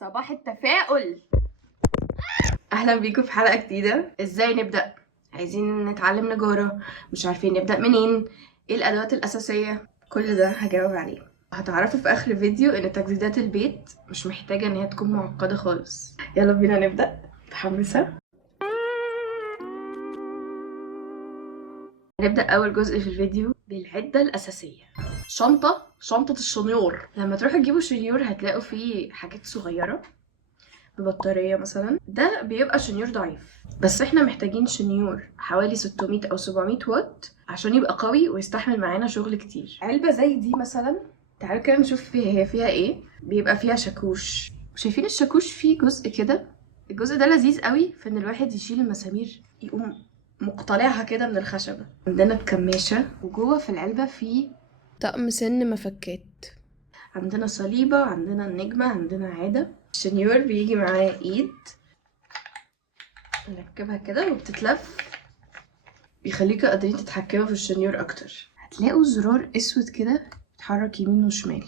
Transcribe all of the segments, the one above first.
صباح التفاؤل. اهلا بيكم في حلقه جديده. ازاي نبدا؟ عايزين نتعلم نجاره، مش عارفين نبدا منين، ايه الادوات الاساسيه؟ كل ده هجاوب عليه. هتعرفوا في اخر الفيديو ان تجديدات البيت مش محتاجه ان هي تكون معقده خالص. يلا بينا نبدا. متحمسه. هنبدا اول جزء في الفيديو بالعده الاساسيه. شنطه الشنيور. لما تروحوا تجيبوا شنيور هتلاقوا فيه حاجات صغيره ببطارية مثلا، ده بيبقى شنيور ضعيف، بس احنا محتاجين شنيور حوالي 600 او 700 واط عشان يبقى قوي ويستحمل معانا شغل كتير. علبة زي دي مثلا، تعالوا كده نشوف فيها ايه. بيبقى فيها شاكوش. شايفين الشاكوش فيه جزء كده؟ الجزء ده لذيذ قوي في ان الواحد يشيل المسامير يقوم مقتلعها كده من الخشبة. عندنا الكماشة، وجوه في العلبة فيه طقم سن مفكات. عندنا صليبة، عندنا النجمة، عندنا عادة. الشنيور بيجي معاه ايد نركبها كده وبتتلف، بيخليكوا قادرين تتحكموا في الشنيور اكتر. هتلاقوا زرار اسود كده يتحرك يمين وشمال،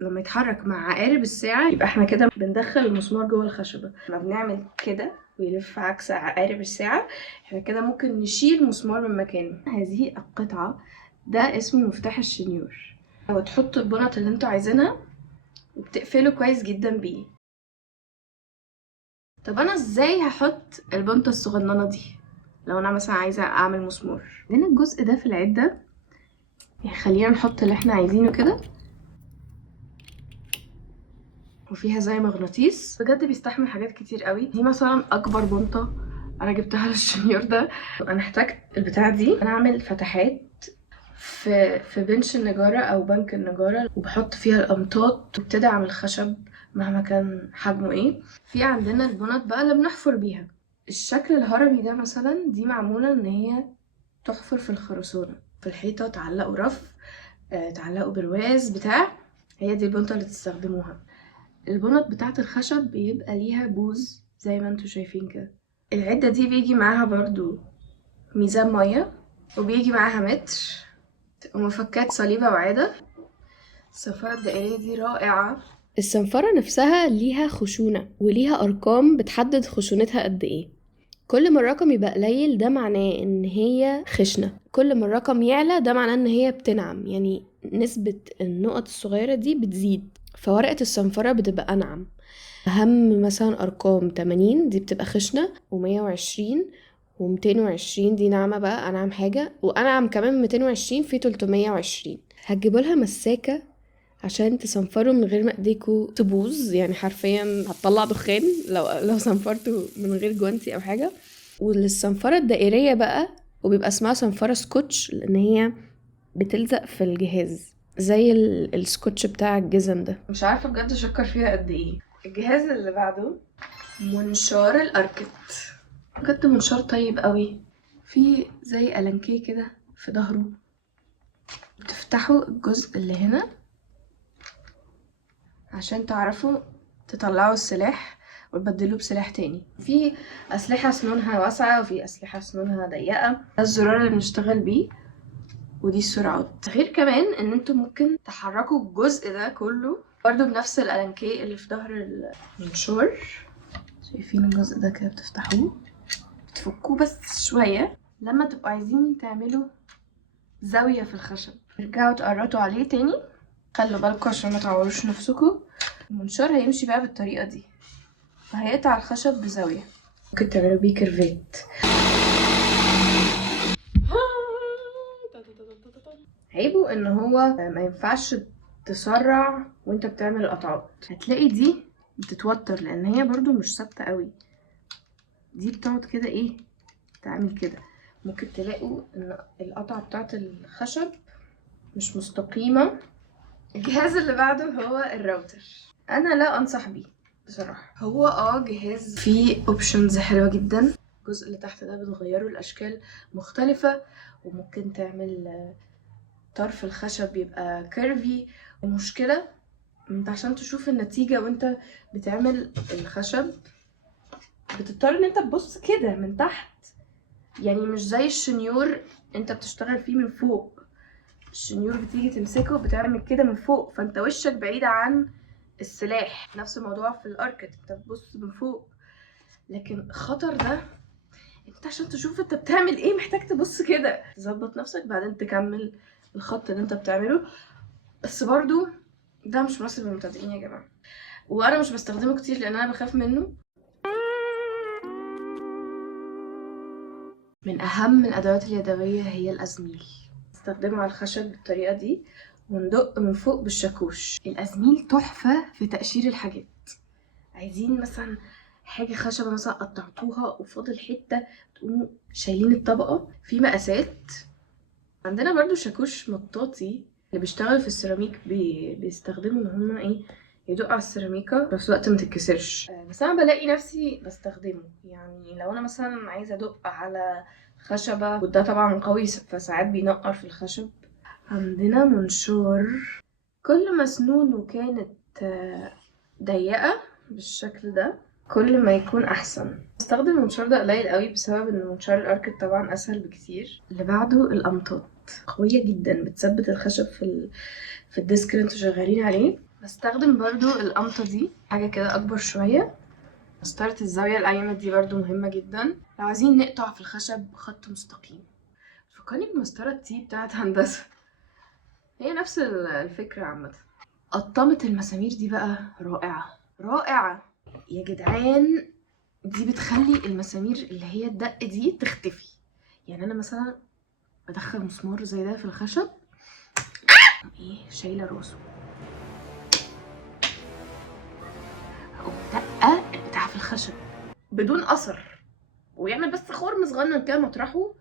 لما يتحرك مع عقارب الساعة يبقى احنا كده بندخل المسمار جوه الخشبة. لما بنعمل كده ويلف عكس عقارب الساعة احنا كده ممكن نشيل مسمار من مكانه. هذه القطعة ده اسمه مفتاح الشنيور، وتحطوا البنط اللي انتوا عايزينها وبتقفلوا كويس جدا بيه. طب انا ازاي هحط البنطة الصغننة دي لو انا مثلا عايزة اعمل مسمار؟ هنا الجزء ده في العدة، يعني خلينا نحط اللي احنا عايزينه كده، وفيها زي مغناطيس بجد بيستحمل حاجات كتير قوي. دي مثلا اكبر بنطة انا جبتها للشنيور ده. انا احتاجت البتاع دي انا اعمل فتحات في بنش النجارة او بنك النجارة، وبحط فيها الامطاط وبتدعم الخشب مهما كان حجمه ايه. في عندنا البنط بقى اللي بنحفر بيها. الشكل الهرمي ده مثلا دي معمولة ان هي تحفر في الخرسانة في الحيطة، تعلقوا رف، تعلقوا برواز بتاع. هي دي البنطة اللي تستخدموها. البنط بتاعت الخشب بيبقى ليها بوز زي ما انتوا شايفين كده. العدة دي بيجي معاها برضو ميزان مية، وبيجي معاها متر ومفكات صليبة وعادة. الصنفرة الدائرية دي رائعة. الصنفرة نفسها ليها خشونة وليها أرقام بتحدد خشونتها قد ايه. كل ما الرقم يبقى قليل ده معناه ان هي خشنة، كل ما الرقم يعلى ده معناه ان هي بتنعم، يعني نسبة النقط الصغيرة دي بتزيد، فورقة الصنفرة بتبقى أنعم. أهم مثلا أرقام 80 دي بتبقى خشنة، و120 و220 دي ناعمة بقى، أنعم حاجة. وأنعم كمان من 220 في 320. هتجيبوا لها مساكة عشان تصنفروا من غير ما ايديكوا تبوظ، يعني حرفيا هتطلع دخان لو صنفرتوا من غير جوانتي او حاجه. والصنفره الدائريه بقى، وبيبقى اسمها صنفره سكوتش لان هي بتلزق في الجهاز زي السكوتش بتاع الجزم ده. مش عارفه بجد اشكر فيها قد ايه. الجهاز اللي بعده منشار الاركت. بجد منشار طيب قوي، في زي ألانكيه كده في ظهره، بتفتحوا الجزء اللي هنا عشان تعرفوا تطلعوا السلاح وتبدلوه بسلاح تاني. في أسلحة سنونها واسعة وفي أسلحة سنونها ضيقة. ده الزرار اللي بنشتغل بيه، ودي السرعات. غير كمان ان انتوا ممكن تحركوا الجزء ده كله برضو بنفس الألانكيه اللي في ظهر المنشار. شايفين الجزء ده كده بتفتحوه، بتفكوه بس شوية. لما تبقوا عايزين تعملوا زاوية في الخشب ترجعوا تقرطوا عليه تاني. خلوا بالكوا عشان ما تعوروش نفسكوا. المنشار هيمشي بقى بالطريقة دي، فهيقطع الخشب بزاوية، ممكن تعملوا بيه كيرفات. عيبه ان هو ما ينفعش تسرع وانت بتعمل القطعات. هتلاقي دي بتتوتر لان هي برضو مش ثابته قوي، دي بتقعد كده ايه تعمل كده. ممكن تلاقوا ان القطعه بتاعت الخشب مش مستقيمه. الجهاز اللي بعده هو الراوتر. انا لا انصح بيه بصراحه. هو جهاز فيه اوبشنز حلوه جدا. الجزء اللي تحت ده بتغيره الاشكال مختلفه، وممكن تعمل طرف الخشب يبقى كيرفي. المشكله انت عشان تشوف النتيجه وانت بتعمل الخشب بتضطر ان انت تبص كده من تحت، يعني مش زي الشنيور انت بتشتغل فيه من فوق. الشنيور بتيجي تمسكه بتعمل كده من فوق، فانت وشك بعيد عن السلاح نفس الموضوع في الاركت، انت بتبص من فوق. لكن خطر ده انت عشان تشوف انت بتعمل ايه محتاج تبص كده، تظبط نفسك بعدين تكمل الخط اللي انت بتعمله. بس برضو ده مش مناسب للمبتدئين يا جماعه، وانا مش بستخدمه كتير لان انا بخاف منه. من اهم الادوات اليدويه هي الازميل، نستخدمه على الخشب بالطريقه دي وندق من فوق بالشاكوش. الازميل تحفه في تقشير الحاجات. عايزين مثلا حاجه خشبه مثلا قطعتوها وفاضل حته، تقوموا شايلين الطبقه في مقاسات. عندنا برضو شاكوش مطاطي اللي بيشتغل في السيراميك بيستخدموا ان هما ايه يدقوا على السيراميكا في نفس الوقت ما تتكسرش. بس انا بلاقي نفسي بستخدمه، يعني لو انا مثلا عايزه ادق على خشبه وده طبعا قوي فساعات بينقر في الخشب. عندنا منشار، كل ما سنونه كانت ضيقه بالشكل ده كل ما يكون احسن. بستخدم المنشار ده قليل قوي بسبب ان منشار الاركت طبعا اسهل بكتير. اللي بعده الامطاط، قويه جدا بتثبت الخشب في الديسك اللي انتوا شغالين عليه. بستخدم برضو القمطه دي حاجه كده اكبر شويه. مسطره الزاويه الايمن دي برضو مهمه جدا لو عايزين نقطع في الخشب خط مستقيم. فكرني بمسطره تي بتاعت هندسه، هي نفس الفكره عامه. قطمه المسامير دي بقى رائعه رائعه يا جدعان. دي بتخلي المسامير اللي هي الدق دي تختفي. يعني انا مثلا بدخل مسمار زي ده في الخشب ايه شايله راسه، اقوم دقه البتاع في الخشب بدون اثر ويعمل بس خرم صغنن كده مطرحه،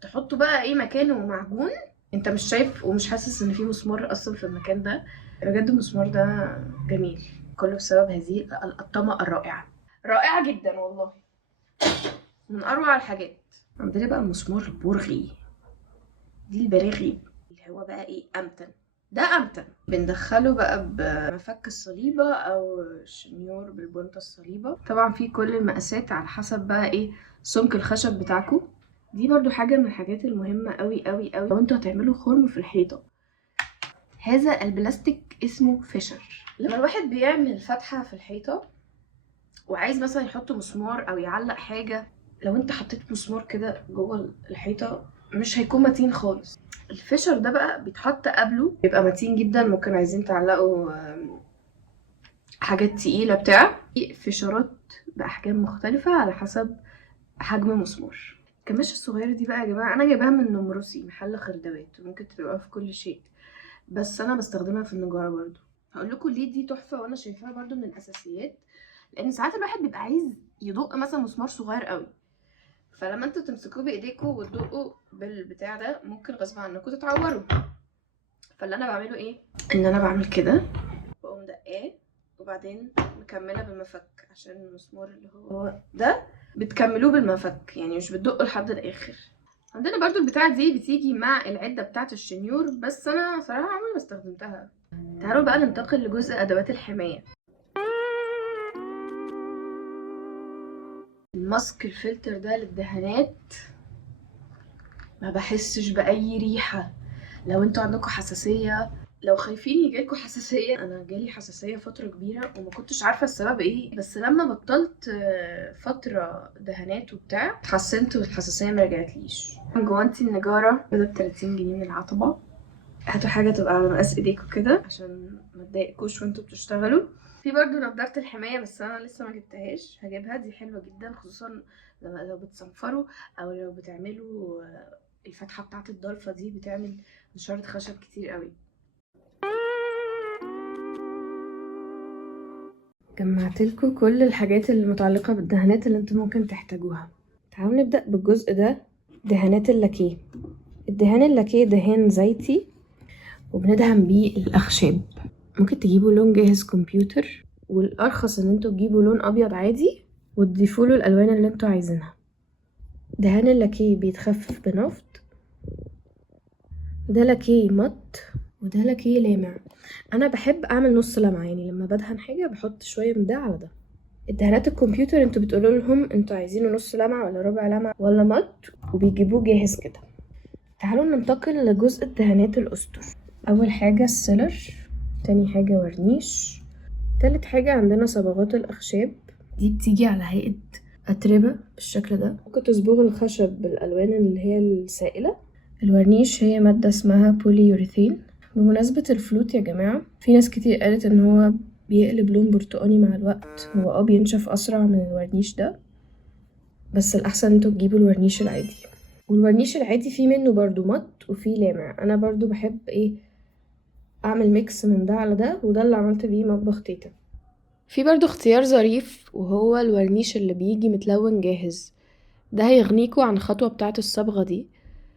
تحطه بقى ايه مكانه معجون، انت مش شايف ومش حاسس ان في مسمار اصلا في المكان ده. بجد المسمار ده جميل، كله بسبب هذه القطمه الرائعه. رائعه جدا والله، من اروع الحاجات. عندنا بقى المسمار البرغي، دي البراغي اللي هو بقى ايه امتن. ده امتن بندخله بقى بمفك الصليبه او شنيور بالبنطه الصليبه. طبعا في كل المقاسات على حسب بقى ايه سمك الخشب بتاعكم. دي برضو حاجه من الحاجات المهمه قوي قوي قوي لو انتوا هتعملوا خرم في الحيطه. هذا البلاستيك اسمه فيشر. لما الواحد بيعمل فتحه في الحيطه وعايز مثلا يحط مسمار او يعلق حاجه، لو انت حطيت مسمار كده جوه الحيطه مش هيكون متين خالص. الفيشر ده بقى بيتحط قبله بيبقى متين جدا. ممكن عايزين تعلقوا حاجات تقيله بتاع فيشرات باحجام مختلفه على حسب حجم مسمار. الكماشة الصغيرة دي بقى يا جماعة أنا جايباها من نمروسي محل خردوات، ممكن تلاقوها في كل شيء بس أنا بستخدمها في النجارة برضو. هقول لكم ليه دي تحفة وأنا شايفاها برضو من الأساسيات. لأن ساعات الواحد بيبقى عايز يدق مثلا مسمار صغير قوي، فلما انتوا تمسكوه بايديكوا وتدقوا بالبتاع ده ممكن غصب عنكم تتعوروا. فاللي انا بعمله ايه ان انا بعمل كده بقوم دقاه وبعدين مكمله بالمفك، عشان المسمار اللي هو ده بتكملوه بالمفك يعني مش بتدقوا لحد الاخر. عندنا برضو البتاعه دي بتيجي مع العده بتاعه الشنيور بس انا صراحه عمري ما استخدمتها. تعالوا بقى ننتقل لجزء ادوات الحمايه. الماسك الفلتر ده للدهانات ما بحسش باي ريحه. لو انتوا عندكم حساسيه، لو خايفين يجيلكوا حساسيه، انا جالي حساسيه فتره كبيره وما كنتش عارفه السبب ايه، بس لما بطلت فتره دهانات وبتاع اتحسنت والحساسيه ما رجعتليش. جوانتي النجاره كده ب30 جنيه من العتبه. هاتوا حاجه تبقى على مقاس ايديكوا كده عشان ما تضايقكوش وانتوا بتشتغلوا. في برضو نضاره الحمايه بس انا لسه ما جبتهاش، هجيبها. دي حلوه جدا خصوصا لو بتصنفروا او لو بتعملوا الفتحه بتاعه الضلفه دي بتعمل نشاره خشب كتير قوي. جمعت لكم كل الحاجات المتعلقه بالدهانات اللي انتم ممكن تحتاجوها. تعالوا نبدا بالجزء ده، دهانات اللاكيه. الدهان اللاكيه دهان زيتي وبندهن بيه الاخشاب. ممكن تجيبوا لون جاهز كمبيوتر، والارخص ان انتوا تجيبوا لون ابيض عادي وتضيفوا له الالوان اللي انتوا عايزينها. دهان اللاكيه بيتخفف بنفط، ده لاكيه مط وده لاكيه لامع. انا بحب اعمل نص لمعه، يعني لما بدهن حاجه بحط شويه من ده على ده. الدهانات الكمبيوتر انتوا بتقولوا لهم انتوا عايزينه نص لمعه ولا ربع لمعه ولا مط وبيجيبوه جاهز كده. تعالوا ننتقل لجزء الدهانات الاسطر. اول حاجه السيلر، تاني حاجه ورنيش، تالت حاجة عندنا صبغات الأخشاب. دي بتيجي على هيئة أتربة بالشكل ده. ممكن تصبغ الخشب بالألوان اللي هي السائلة. الورنيش هي مادة اسمها بوليوريثين. بمناسبة الفلوت يا جماعة، في ناس كتير قالت ان هو بيقلب لون برتقاني مع الوقت. هو بينشف أسرع من الورنيش ده، بس الأحسن انتوا تجيبوا الورنيش العادي. والورنيش العادي فيه منه برضو مط وفيه لامع. أنا برضو بحب أعمل ميكس من ده على ده، وده اللي عملت بيه مطبخ تيتا. في برضو اختيار ظريف، وهو الورنيش اللي بيجي متلون جاهز. ده هيغنيكوا عن الخطوة بتاعة الصبغة دي،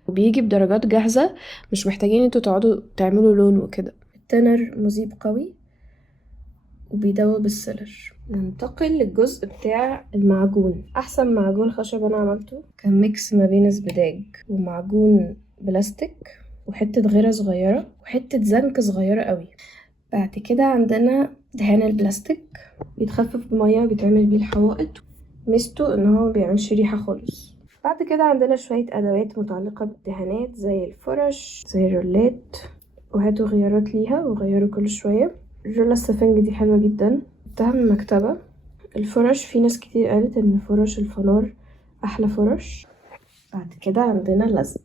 وبيجي بدرجات جاهزة، مش محتاجين انتوا تقعدوا تعملوا لون وكده. التنر مذيب قوي وبيدوب السيلر. ننتقل للجزء بتاع المعجون. احسن معجون خشب انا عملته كان ميكس ما بين سبداج ومعجون بلاستيك وحتة غيرة صغيرة وحتة زنك صغيرة قوي. بعد كده عندنا دهان البلاستيك، بيتخفف بمية وبيتعمل بيه الحوائط. ميزته ان هو مبيعملش ريحة خالص. بعد كده عندنا شوية ادوات متعلقة بالدهانات زي الفرش، زي الرولات، وهاتوا غيارات ليها وغيروا كل شوية. الرولة السفنج دي حلوة جدا، جبتها من مكتبة. الفرش، في ناس كتير قالت ان فرش الفنار احلى فرش. بعد كده عندنا اللزق.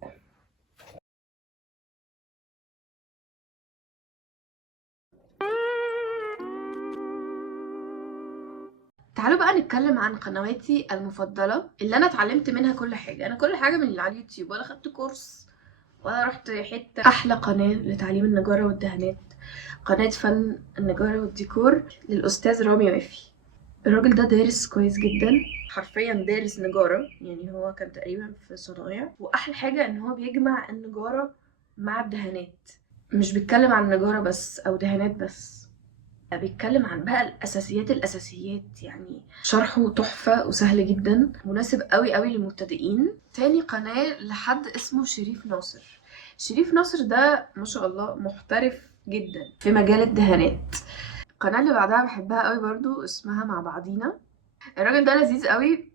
تعالوا بقى نتكلم عن قنواتي المفضلة اللي انا اتعلمت منها كل حاجة. انا كل حاجة من اللي على اليوتيوب، ولا خدت كورس ولا رحت حتة. احلى قناة لتعليم النجارة والدهانات قناة فن النجارة والديكور للأستاذ رامي وافي. الراجل ده دارس كويس جدا، حرفيا دارس نجارة، يعني هو كان تقريبا في صنايع. وأحلى حاجة إن هو بيجمع النجارة مع الدهانات، مش بيتكلم عن نجارة بس أو دهانات بس، بيتكلم عن بقى الأساسيات. يعني شرحه تحفة وسهل جدا، مناسب قوي قوي للمبتدئين. تاني قناة لحد اسمه شريف ناصر. شريف ناصر ده ما شاء الله محترف جدا في مجال الدهانات. القناة اللي بعدها بحبها قوي برضو، اسمها مع بعضينا. الراجل ده لذيذ قوي،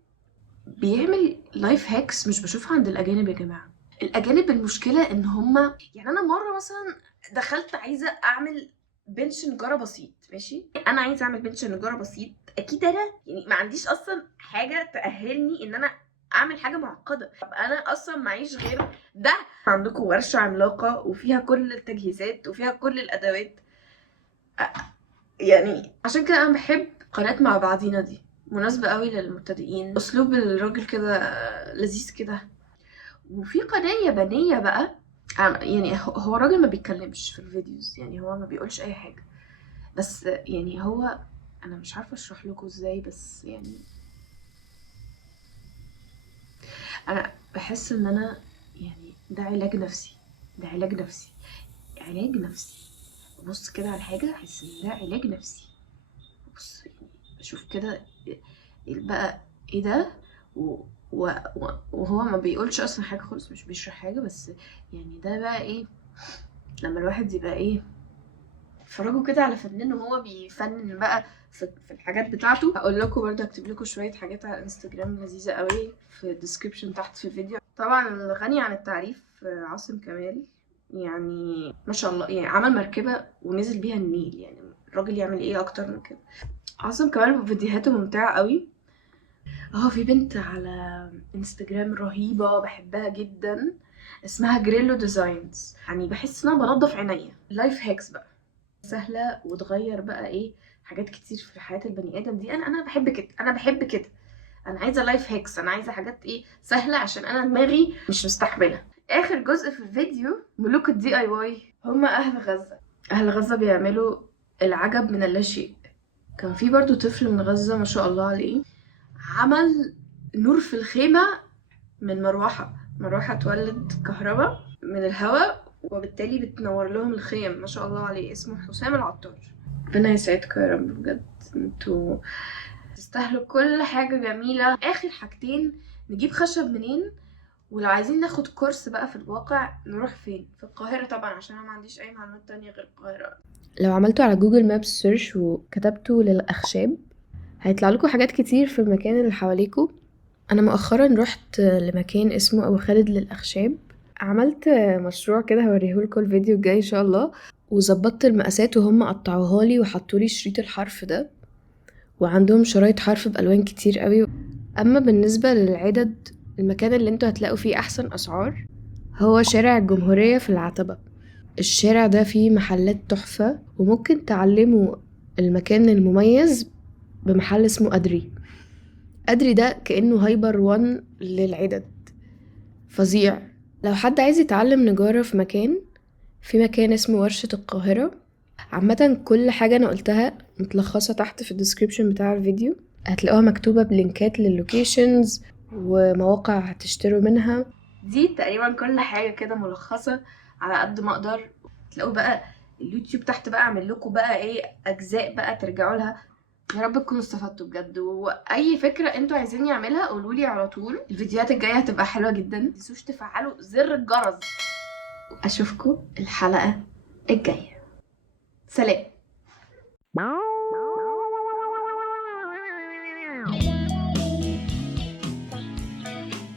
بيعمل لايف هاكس مش بشوفها عند الأجانب. يا جماعة الأجانب المشكلة إن هما، يعني أنا مرة مثلا دخلت عايزة أعمل بنش نجارة بسيط، ماشي، أنا عايزة أعمل بنش نجارة بسيط. أكيد أنا يعني ما عنديش أصلا حاجة تأهلني إن أنا أعمل حاجة معقدة. طب أنا أصلا معيش غير ده. عندكم ورشة عملاقة وفيها كل التجهيزات وفيها كل الأدوات، يعني عشان كده انا بحب قناة مع بعضينا دي، مناسبة قوي للمبتدئين. اسلوب الراجل كده لذيذ كده. وفي قناة يابانية بقى، يعني هو راجل ما بيتكلمش في الفيديوز، يعني هو ما بيقولش اي حاجة، بس يعني هو، انا مش عارفة اشرح لكم ازاي، بس يعني انا بحس ان انا، يعني ده علاج نفسي، ده علاج نفسي، علاج نفسي. بص كده على حاجة احس ان ده علاج نفسي. بص يعني اشوف كده بقى ايه ده، وهو ما بيقولش اصلا حاجه خالص، مش بيشرح حاجه، بس يعني ده بقى ايه لما الواحد يبقى اتفرجوا كده على فنان وهو بيفنن بقى في الحاجات بتاعته. هقول لكم برضه، اكتب لكم شويه حاجات على الانستجرام لذيذه قوي في الديسكريبشن تحت في الفيديو. طبعا الغني عن التعريف عاصم كمال، يعني ما شاء الله، يعني عمل مركبه ونزل بيها النيل، يعني الراجل يعمل ايه اكتر من كده. عاصم كمال فيديوهاته ممتعه قوي. في بنت على انستجرام رهيبة بحبها جدا، اسمها جريلو ديزاينز. يعني بحس ان انا بنضف عينيا. لايف هاكس بقى سهلة وتغير بقى حاجات كتير في حياة البني ادم دي. انا بحب كده، انا بحب كده. انا عايزة لايف هاكس، انا عايزة حاجات سهلة، عشان انا دماغي مش مستحملة. اخر جزء في الفيديو ملوك الدي اي واي، هما اهل غزة. اهل غزة بيعملوا العجب من اللاشيء. كان في برضو طفل من غزة ما شاء الله عليه، عمل نور في الخيمة من مروحة تولد كهرباء من الهواء، وبالتالي بتنور لهم الخيم. ما شاء الله عليه، اسمه حسام العطار. ربنا يسعدكم يا رب، بجد انتوا تستاهلوا كل حاجة جميلة. اخر حاجتين، نجيب خشب منين، ولو عايزين ناخد كورس بقى في الواقع نروح فين؟ في القاهرة طبعا، عشان انا ما عنديش اي معلومات تانية غير القاهرة. لو عملتوا على جوجل مابس سيرش وكتبتوا للأخشاب هيطلع لكم حاجات كتير في المكان اللي حواليكوا. انا مؤخرا رحت لمكان اسمه ابو خالد للاخشاب، عملت مشروع كده هوريهولكوا الفيديو الجاي ان شاء الله. وظبطت المقاسات وهم قطعوها لي وحطوا لي شريط الحرف ده، وعندهم شرايط حرف بألوان كتير قوي. اما بالنسبة للعدد، المكان اللي انتوا هتلاقوا فيه احسن اسعار هو شارع الجمهورية في العتبة. الشارع ده فيه محلات تحفة، وممكن تعلموا المكان المميز بمحل اسمه أدري ده كأنه هايبر وان للعدد، فظيع. لو حد عايز يتعلم نجارة في مكان اسمه ورشة القاهرة. عامة كل حاجة أنا قلتها متلخصة تحت في الديسكريبشن بتاع الفيديو، هتلاقوها مكتوبة بلينكات لللوكيشنز ومواقع هتشتروا منها. دي تقريبا كل حاجة كده ملخصة على قد ما اقدر. تلاقوا بقى اليوتيوب تحت بقى اعمل لكم بقى ايه اجزاء بقى ترجعوا لها. يا رب تكونوا استفدتوا بجد، واي فكره انتوا عايزين يعملها قولوا لي على طول. الفيديوهات الجايه هتبقى حلوه جدا، متنسوش تفعلوا زر الجرس. اشوفكم الحلقه الجايه، سلام.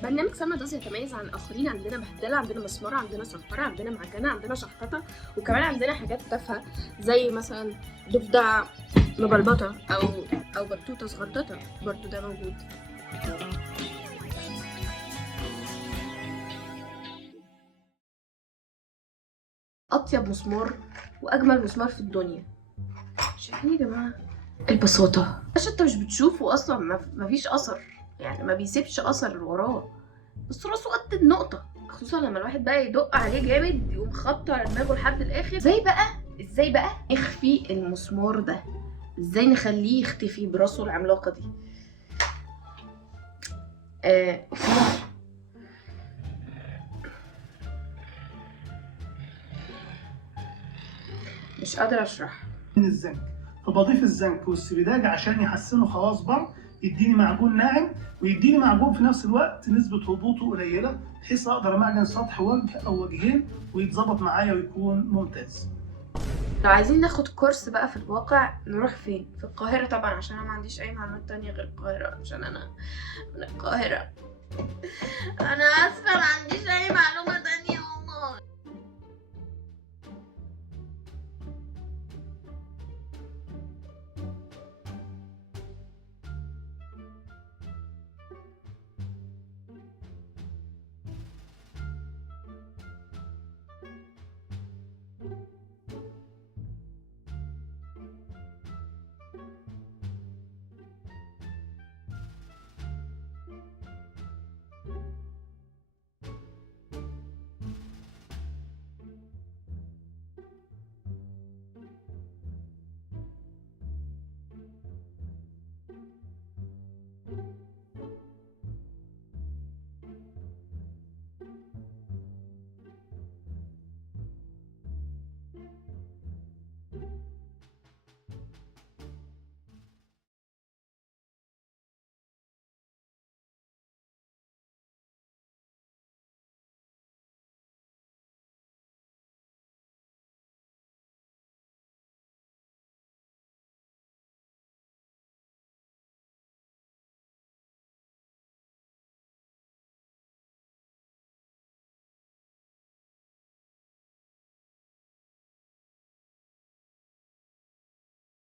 برنامج سما دوز يتميز عن الاخرين. عندنا بهدله، عندنا مسمره، عندنا صنفره، عندنا معجنه، عندنا شحططه، وكمان عندنا حاجات تافهه زي مثلا ضفدع مبلبطه او بطوطه صغنططه، برضو ده موجود. اطيب مسمار واجمل مسمار في الدنيا. شايفين يا جماعه البساطه؟ عشان انت مش بتشوفه اصلا، مفيش اثر، يعني ما بيسيبش اثر وراه، بس راسه قد النقطه، خصوصا لما الواحد بقى يدق عليه جامد يقوم خبطه على دماغه لحد الاخر. ازاي بقى نخفي المسمار ده؟ ازاي نخليه يختفي براسه العملاقه دي؟ مش قادره اشرح. من الزنك، فبضيف الزنك والسبيداج عشان يحسنوا خواص بعض، يديني معجون ناعم ويديني معجون في نفس الوقت نسبة هبوطه قليلة، بحيث اقدر امعجن سطح وجه او وجهين ويتظبط معايا ويكون ممتاز. لو عايزين ناخد كورس بقى في الواقع نروح فين؟ في القاهرة طبعا، عشان انا ما عنديش اي معلومات تانية غير القاهرة، عشان انا من القاهرة. انا اسفة، ما عنديش اي معلومة تانية.